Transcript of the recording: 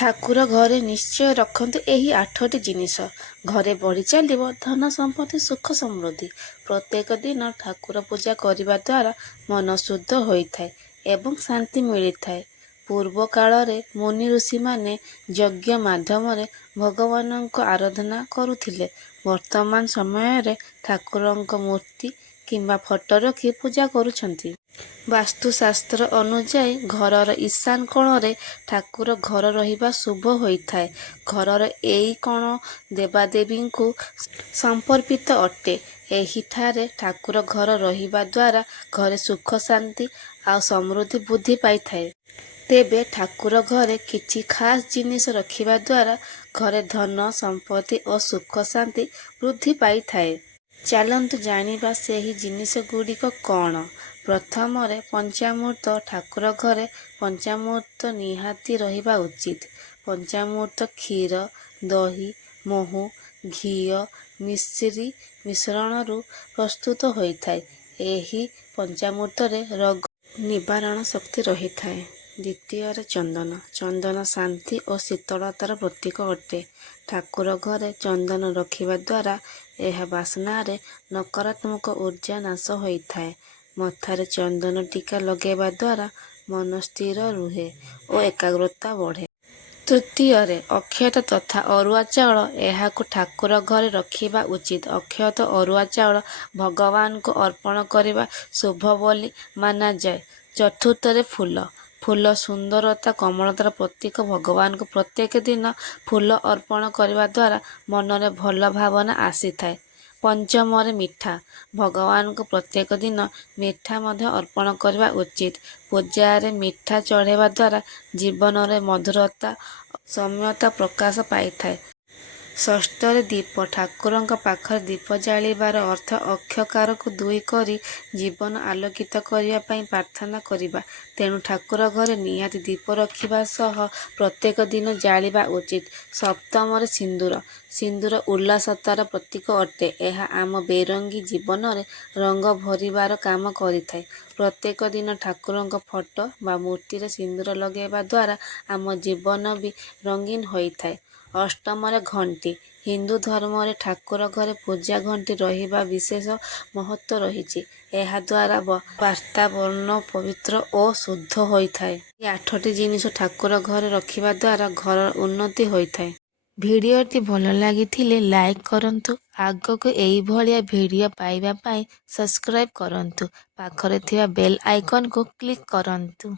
ଠାକୁର ଘରେ ନିଶ୍ଚୟ ରଖନ୍ତୁ ଏହି 8ଟି ଜିନିଷ। ଘରେ ବଢ଼ି ଚାଲିବ ଧନ ସମ୍ପତ୍ତି ସୁଖ ସମୃଦ୍ଧି। ପ୍ରତ୍ୟେକ ଦିନ ଠାକୁର ପୂଜା କରିବା ଦ୍ୱାରା ମନ ଶୁଦ୍ଧ ହୋଇଥାଏ ଏବଂ ଶାନ୍ତି ମିଳିଥାଏ। ପୂର୍ବ କାଳରେ ମୁନି ଋଷିମାନେ ଯଜ୍ଞ ମାଧ୍ୟମରେ ଭଗବାନଙ୍କ ଆରାଧନା କରୁଥିଲେ। ବର୍ତ୍ତମାନ ସମୟରେ ଠାକୁରଙ୍କ ମୂର୍ତ୍ତି କିମ୍ବା ଫଟୋ ରଖି ପୂଜା କରୁଛନ୍ତି। ବାସ୍ତୁଶାସ୍ତ୍ର ଅନୁଯାୟୀ ଘରର ଈଶାନ କୋଣରେ ଠାକୁର ଘର ରହିବା ଶୁଭ ହୋଇଥାଏ। ଘରର ଏଇ କୋଣ ଦେବାଦେବୀଙ୍କୁ ସମର୍ପିତ ଅଟେ। ଏହିଠାରେ ଠାକୁର ଘର ରହିବା ଦ୍ୱାରା ଘରେ ସୁଖ ଶାନ୍ତି ଆଉ ସମୃଦ୍ଧି ବୃଦ୍ଧି ପାଇଥାଏ। ତେବେ ଠାକୁର ଘରେ କିଛି ଖାସ୍ ଜିନିଷ ରଖିବା ଦ୍ୱାରା ଘରେ ଧନ ସମ୍ପତ୍ତି ଓ ସୁଖ ଶାନ୍ତି ବୃଦ୍ଧି ପାଇଥାଏ। ଚାଲନ୍ତୁ ଜାଣିବା ସେହି ଜିନିଷଗୁଡ଼ିକ କ'ଣ। ପ୍ରଥମରେ ପଞ୍ଚାମୃତ। ଠାକୁର ଘରେ ପଞ୍ଚାମୃତ ନିହାତି ରହିବା ଉଚିତ। ପଞ୍ଚାମୃତ କ୍ଷୀର, ଦହି, ମହୁ, ଘିଅ, ମିଶ୍ରି ମିଶ୍ରଣରୁ ପ୍ରସ୍ତୁତ ହୋଇଥାଏ। ଏହି ପଞ୍ଚାମୃତରେ ରୋଗ ନିବାରଣ ଶକ୍ତି ରହିଥାଏ। ଦ୍ୱିତୀୟରେ ଚନ୍ଦନ। ଚନ୍ଦନ ଶାନ୍ତି ଓ ଶୀତଳତାର ପ୍ରତୀକ ଅଟେ। ଠାକୁର ଘରେ ଚନ୍ଦନ ରଖିବା ଦ୍ୱାରା ଏହା ବାସ୍ନାରେ ନକାରାତ୍ମକ ଊର୍ଜା ନାଶ ହୋଇଥାଏ। ମଥାରେ ଚନ୍ଦନ ଟିକା ଲଗାଇବା ଦ୍ୱାରା ମନ ସ୍ଥିର ରୁହେ ଓ ଏକାଗ୍ରତା ବଢ଼େ। ତୃତୀୟରେ ଅକ୍ଷତ ତଥା ଅରୁଆ ଚାଉଳ। ଏହାକୁ ଠାକୁର ଘରେ ରଖିବା ଉଚିତ। ଅକ୍ଷତ ଅରୁଆ ଚାଉଳ ଭଗବାନଙ୍କୁ ଅର୍ପଣ କରିବା ଶୁଭ ବୋଲି ମନାଯାଏ। ଚତୁର୍ଥରେ ଫୁଲ। ଫୁଲ ସୁନ୍ଦରତା କୋମଳତାର ପ୍ରତୀକ। ଭଗବାନଙ୍କୁ ପ୍ରତ୍ୟେକ ଦିନ ଫୁଲ ଅର୍ପଣ କରିବା ଦ୍ୱାରା ମନରେ ଭଲ ଭାବନା ଆସିଥାଏ। ପଞ୍ଚମରେ ମିଠା। ଭଗବାନଙ୍କୁ ପ୍ରତ୍ୟେକ ଦିନ ମିଠା ମଧ୍ୟ ଅର୍ପଣ କରିବା ଉଚିତ। ପୂଜାରେ ମିଠା ଚଢ଼ାଇବା ଦ୍ୱାରା ଜୀବନରେ ମଧୁରତା ଓ ସୌମ୍ୟତା ପ୍ରକାଶ ପାଇଥାଏ। ଷଷ୍ଠରେ ଦୀପ। ଠାକୁରଙ୍କ ପାଖରେ ଦୀପ ଜାଳିବାର ଅର୍ଥ ଅକ୍ଷକାରକୁ 2 କରି ଜୀବନ ଆଲୋକିତ କରିବା ପାଇଁ ପ୍ରାର୍ଥନା କରିବା। ତେଣୁ ଠାକୁର ଘରେ ନିହାତି ଦୀପ ରଖିବା ସହ ପ୍ରତ୍ୟେକ ଦିନ ଜାଳିବା ଉଚିତ। ସପ୍ତମରେ ସିନ୍ଦୁର। ସିନ୍ଦୁର ଉଲ୍ଲାସତାର ପ୍ରତୀକ ଅଟେ। ଏହା ଆମ ବେରଙ୍ଗୀ ଜୀବନରେ ରଙ୍ଗ ଭରିବାର କାମ କରିଥାଏ। ପ୍ରତ୍ୟେକ ଦିନ ଠାକୁରଙ୍କ ଫଟୋ ବା ମୂର୍ତ୍ତିରେ ସିନ୍ଦୁର ଲଗାଇବା ଦ୍ୱାରା ଆମ ଜୀବନ ବି ରଙ୍ଗୀନ ହୋଇଥାଏ। ଅଷ୍ଟମରେ ଘଣ୍ଟି। ହିନ୍ଦୁ ଧର୍ମରେ ଠାକୁର ଘରେ ପୂଜା ଘଣ୍ଟି ରହିବା ବିଶେଷ ମହତ୍ତ୍ୱ ରହିଛି। ଏହା ଦ୍ୱାରା ବାତାବରଣ ପବିତ୍ର ଓ ଶୁଦ୍ଧ ହୋଇଥାଏ। ଏହି 8ଟି ଜିନିଷ ଠାକୁର ଘରେ ରଖିବା ଦ୍ୱାରା ଘରର ଉନ୍ନତି ହୋଇଥାଏ। ଭିଡ଼ିଓଟି ଭଲ ଲାଗିଥିଲେ ଲାଇକ୍ କରନ୍ତୁ। ଆଗକୁ ଏଇଭଳିଆ ଭିଡ଼ିଓ ପାଇବା ପାଇଁ ସବସ୍କ୍ରାଇବ୍ କରନ୍ତୁ। ପାଖରେ ଥିବା ବେଲ୍ ଆଇକନ୍କୁ କ୍ଲିକ୍ କରନ୍ତୁ।